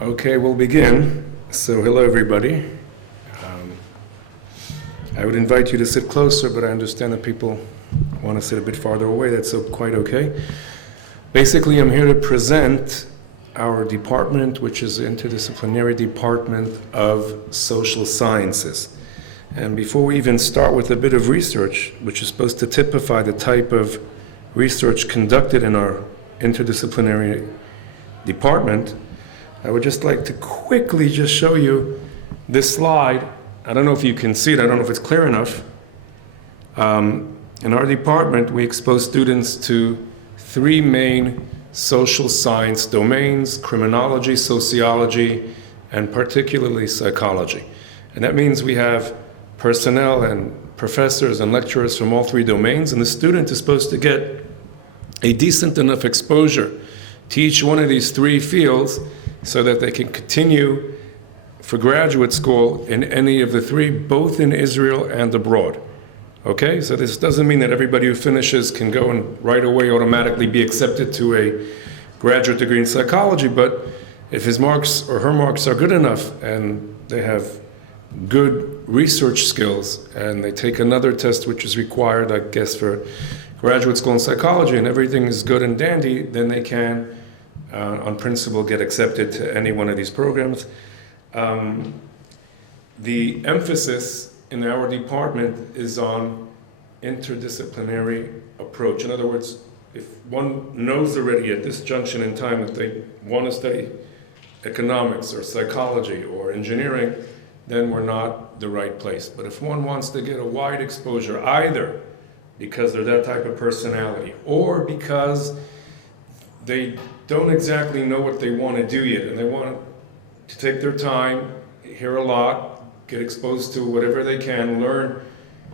Okay, we'll begin. So hello everybody. I would invite you to sit closer, but I understand that people want to sit a bit farther away. That's quite okay. Basically, I'm here to present our department, which is the interdisciplinary department of social sciences. And before we even start with a bit of research, which is supposed to typify the type of research conducted in our interdisciplinary department, I would just like to quickly just show you this slide. I don't know if you can see it. I don't know if it's clear enough. In our department, we expose students to three main social science domains: criminology, sociology, and particularly psychology. And that means we have personnel and professors and lecturers from all three domains, and the student is supposed to get a decent enough exposure to each one of these three fields so that they can continue for graduate school in any of the three, both in Israel and abroad. Okay, so this doesn't mean that everybody who finishes can go and right away automatically be accepted to a graduate degree in psychology, but if his marks or her marks are good enough and they have good research skills and they take another test which is required, I guess, for graduate school in psychology, and everything is good and dandy, then they can, on principle, get accepted to any one of these programs. The emphasis in our department is on interdisciplinary approach. In other words, if one knows already at this junction in time that they want to study economics or psychology or engineering, then we're not the right place. But if one wants to get a wide exposure, either because they're that type of personality or because they don't exactly know what they want to do yet and they want to take their time, hear a lot, get exposed to whatever they can, learn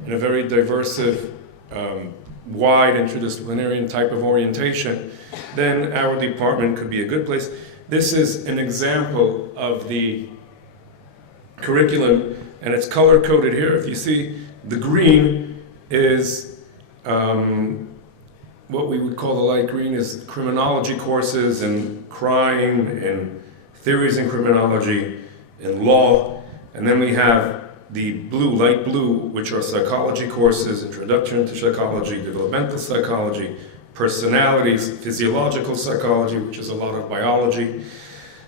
in a very diverse, wide interdisciplinary type of orientation, then our department could be a good place. This is an example of the curriculum, and it's color-coded here. If you see, the green is what we would call the light green is criminology courses and crime and theories in criminology and law. And then we have the blue, light blue, which are psychology courses, introduction to psychology, developmental psychology, personalities, physiological psychology, which is a lot of biology,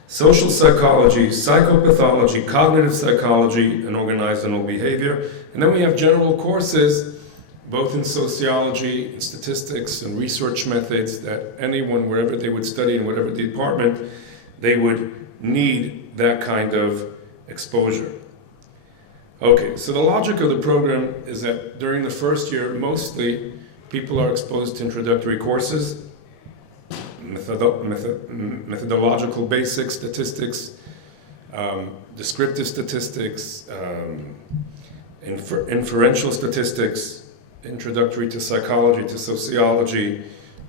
social psychology, psychopathology, cognitive psychology, and organizational behavior. And then we have general courses, both in sociology, in statistics, and research methods that anyone, wherever they would study in whatever department, they would need that kind of exposure. Okay, so the logic of the program is that during the first year, mostly people are exposed to introductory courses, methodological basics, statistics, descriptive statistics, inferential statistics, introductory to psychology, to sociology,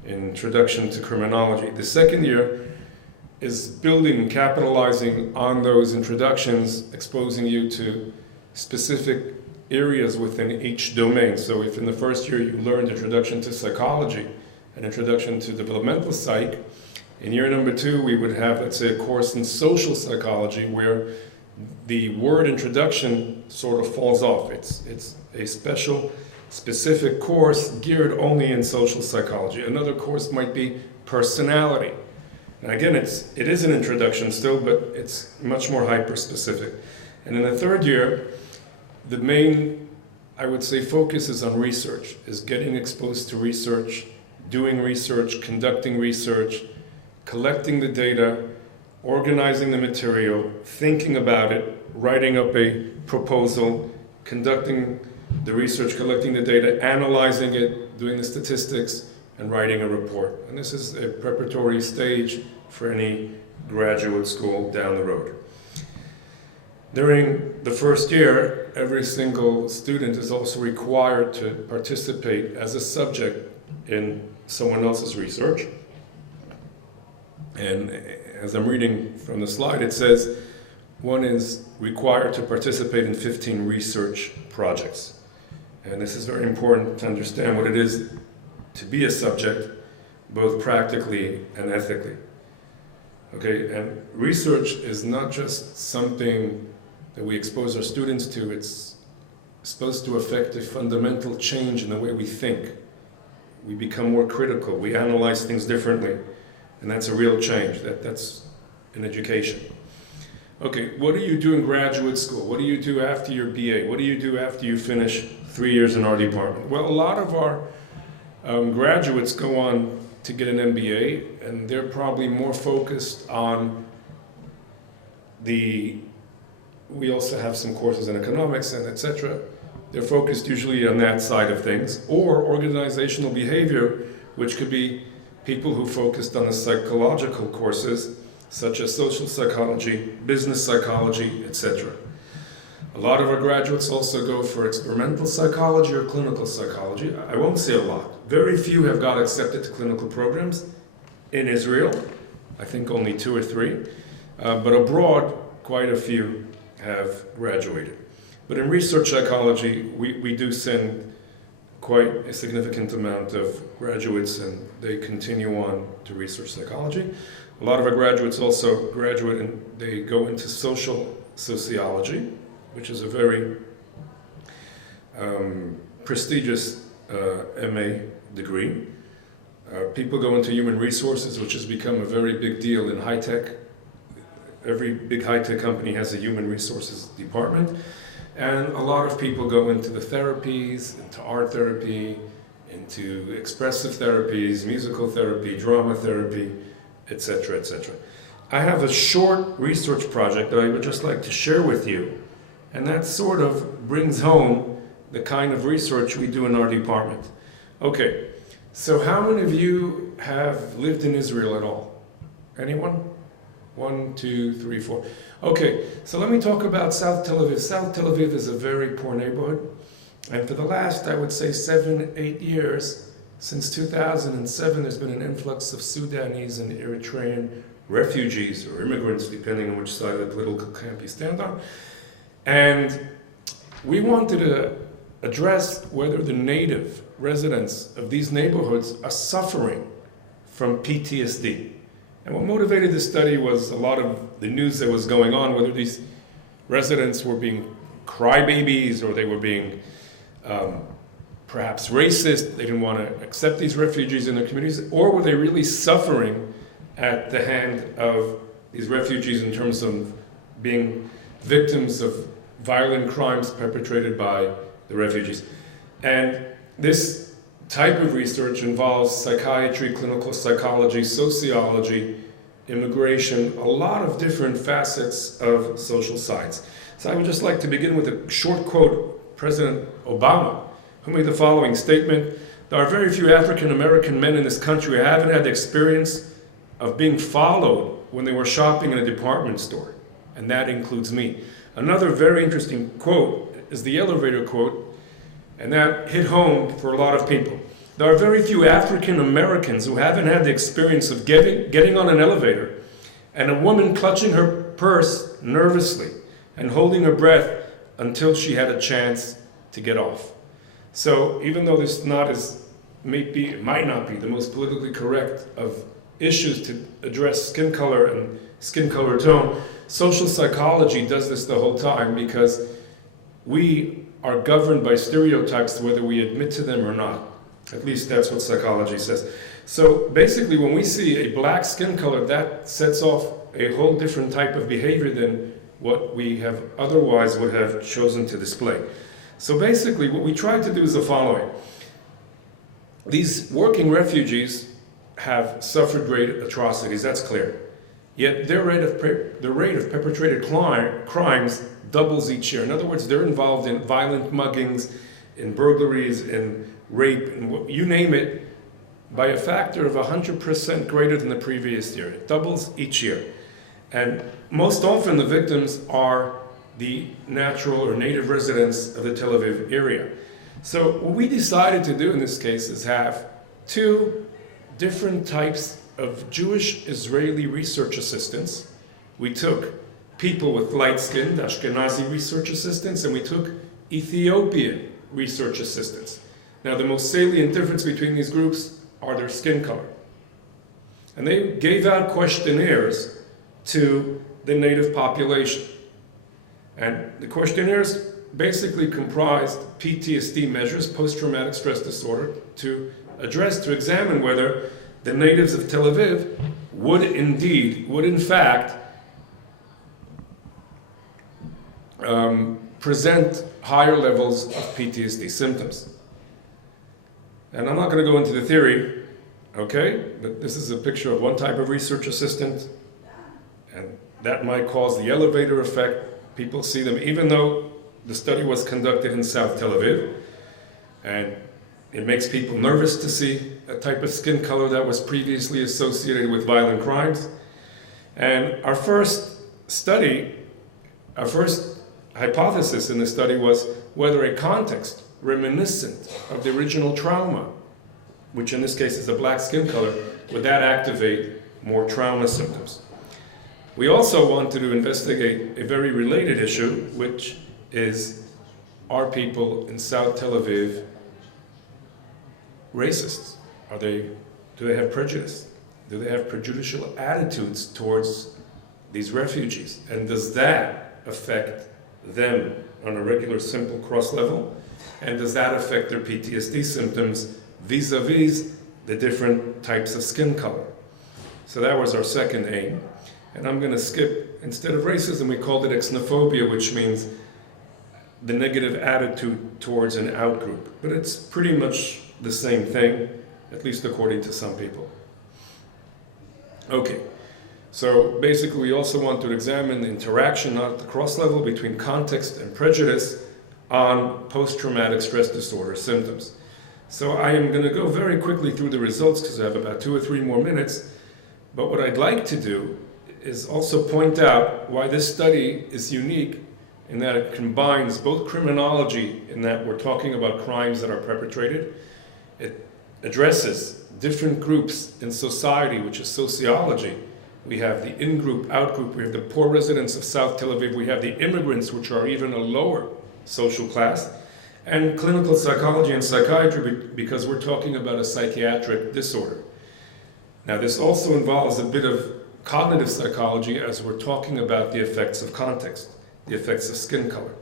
introduction to criminology. The second year is building and capitalizing on those introductions, exposing you to specific areas within each domain. So if in the first year you learned introduction to psychology, an introduction to developmental psych, in year number 2 we would have, let's say, a course in social psychology where the word introduction sort of falls off. It's a specific course geared only in social psychology. Another course might be personality. And again, it is an introduction still, but it's much more hyper-specific. And in the third year, the main, I would say, focus is on research, is getting exposed to research, doing research, conducting research, collecting the data, organizing the material, thinking about it, writing up a proposal, conducting the research, collecting the data, analyzing it, doing the statistics, and writing a report. And this is a preparatory stage for any graduate school down the road. During the first year, every single student is also required to participate as a subject in someone else's research. And as I'm reading from the slide, it says one is required to participate in 15 research projects. And this is very important to understand what it is to be a subject, both practically and ethically. Okay, and research is not just something that we expose our students to, it's supposed to affect a fundamental change in the way we think. We become more critical, we analyze things differently, and that's a real change. That's in education. Okay, what do you do in graduate school? What do you do after your BA? What do you do after you finish 3 years in our department? Well, a lot of our graduates go on to get an MBA, and they're probably more focused on we also have some courses in economics and etc. They're focused usually on that side of things, or organizational behavior, which could be people who focused on the psychological courses, such as social psychology, business psychology, etc. A lot of our graduates also go for experimental psychology or clinical psychology. I won't say a lot. Very few have got accepted to clinical programs in Israel. I think only 2 or 3. But abroad, quite a few have graduated. But in research psychology, we do send quite a significant amount of graduates, and they continue on to research psychology. A lot of our graduates also graduate and they go into social sociology, which is a very prestigious MA degree. People go into human resources, which has become a very big deal in high tech. Every big high tech company has a human resources department. And a lot of people go into the therapies, into art therapy, into expressive therapies, musical therapy, drama therapy, etc., etc. I have a short research project that I would just like to share with you, and that sort of brings home the kind of research we do in our department. Okay, so how many of you have lived in Israel at all? Anyone? 1, 2, 3, 4. Okay, so let me talk about South Tel Aviv. South Tel Aviv is a very poor neighborhood, and for the last, I would say, 7, 8 years, since 2007, there's been an influx of Sudanese and Eritrean refugees or immigrants, depending on which side of the political camp you stand on. And we wanted to address whether the native residents of these neighborhoods are suffering from PTSD. And what motivated this study was a lot of the news that was going on, whether these residents were being crybabies or they were being perhaps racist, they didn't want to accept these refugees in their communities, or were they really suffering at the hand of these refugees in terms of being victims of violent crimes perpetrated by the refugees. And this type of research involves psychiatry, clinical psychology, sociology, immigration, a lot of different facets of social science. So I would just like to begin with a short quote. President Obama, who made the following statement: "There are very few African American men in this country who haven't had the experience of being followed when they were shopping in a department store, and that includes me." Another very interesting quote is the elevator quote, and that hit home for a lot of people. "There are very few African Americans who haven't had the experience of getting on an elevator and a woman clutching her purse nervously and holding her breath until she had a chance to get off." So even though this might not be the most politically correct of issues to address skin color and skin color tone, social psychology does this the whole time, because we are governed by stereotypes whether we admit to them or not. At least that's what psychology says. So basically, when we see a black skin color, that sets off a whole different type of behavior than what we have otherwise would have chosen to display. So basically, what we try to do is the following. These working refugees have suffered great atrocities, that's clear. Yet the rate of perpetrated crimes doubles each year. In other words, they're involved in violent muggings, in burglaries, in rape, and you name it, by a factor of 100% greater than the previous year. It doubles each year. And most often the victims are the natural or native residents of the Tel Aviv area. So what we decided to do in this case is have 2 different types of Jewish Israeli research assistants. We took people with light-skinned Ashkenazi research assistants, and we took Ethiopian research assistants. Now, the most salient difference between these groups are their skin color. And they gave out questionnaires to the native population. And the questionnaires basically comprised PTSD measures, post-traumatic stress disorder, to examine whether the natives of Tel Aviv would in fact present higher levels of PTSD symptoms. And I'm not going to go into the theory, okay, but this is a picture of one type of research assistant, and that might cause the elevator effect. People see them, even though the study was conducted in South Tel Aviv, and it makes people nervous to see a type of skin color that was previously associated with violent crimes. And our first hypothesis in the study was whether a context reminiscent of the original trauma, which in this case is a black skin color, would that activate more trauma symptoms. We also wanted to investigate a very related issue, which is, are people in South Tel Aviv racists? Do they have prejudice? Do they have prejudicial attitudes towards these refugees? And does that affect them on a regular simple cross level? And does that affect their PTSD symptoms vis-a-vis the different types of skin color? So that was our second aim. And I'm going to skip, instead of racism, we called it xenophobia, which means the negative attitude towards an outgroup. But it's pretty much the same thing, at least according to some people. Okay, so basically we also want to examine the interaction, not at the cross level, between context and prejudice on post-traumatic stress disorder symptoms. So I am going to go very quickly through the results because I have about 2 or 3 more minutes. But what I'd like to do is also point out why this study is unique in that it combines both criminology, in that we're talking about crimes that are perpetrated. It addresses different groups in society, which is sociology. We have the in-group, out-group, we have the poor residents of South Tel Aviv, we have the immigrants, which are even a lower social class, and clinical psychology and psychiatry, because we're talking about a psychiatric disorder. Now, this also involves a bit of cognitive psychology, as we're talking about the effects of context, the effects of skin color.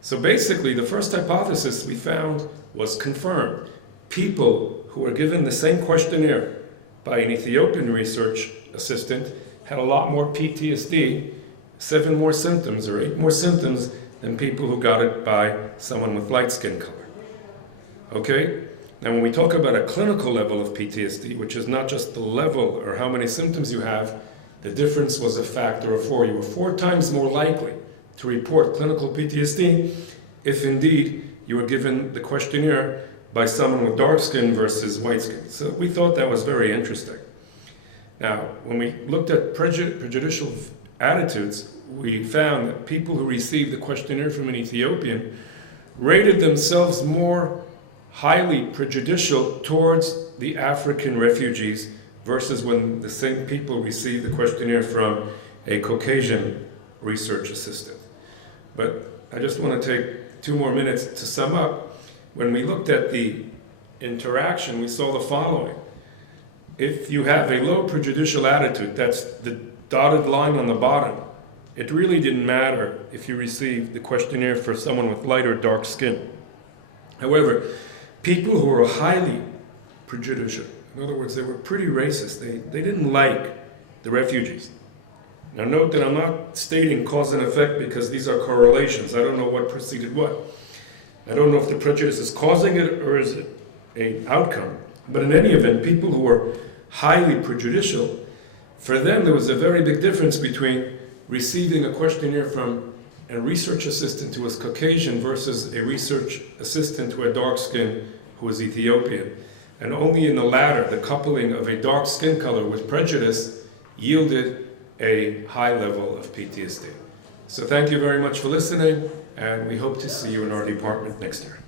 So basically, the first hypothesis we found was confirmed. People who were given the same questionnaire by an Ethiopian research assistant had a lot more PTSD, 7 more symptoms or 8 more symptoms than people who got it by someone with light skin color. Okay? Now when we talk about a clinical level of PTSD, which is not just the level or how many symptoms you have, the difference was a factor of 4. You were 4 times more likely to report clinical PTSD if indeed you were given the questionnaire by someone with dark skin versus white skin. So we thought that was very interesting. Now, when we looked at prejudicial attitudes, we found that people who received the questionnaire from an Ethiopian rated themselves more highly prejudicial towards the African refugees versus when the same people received the questionnaire from a Caucasian research assistant. But I just want to take 2 more minutes to sum up. When we looked at the interaction, we saw the following. If you have a low prejudicial attitude, that's the dotted line on the bottom, it really didn't matter if you received the questionnaire for someone with light or dark skin. However, people who were highly prejudicial, in other words, they were pretty racist, they didn't like the refugees. Now note that I'm not stating cause and effect because these are correlations. I don't know what preceded what. I don't know if the prejudice is causing it or is it an outcome. But in any event, people who were highly prejudicial, for them there was a very big difference between receiving a questionnaire from a research assistant who was Caucasian versus a research assistant who had dark skin who was Ethiopian. And only in the latter, the coupling of a dark skin color with prejudice yielded a high level of PTSD. So thank you very much for listening, and we hope to see you in our department next year.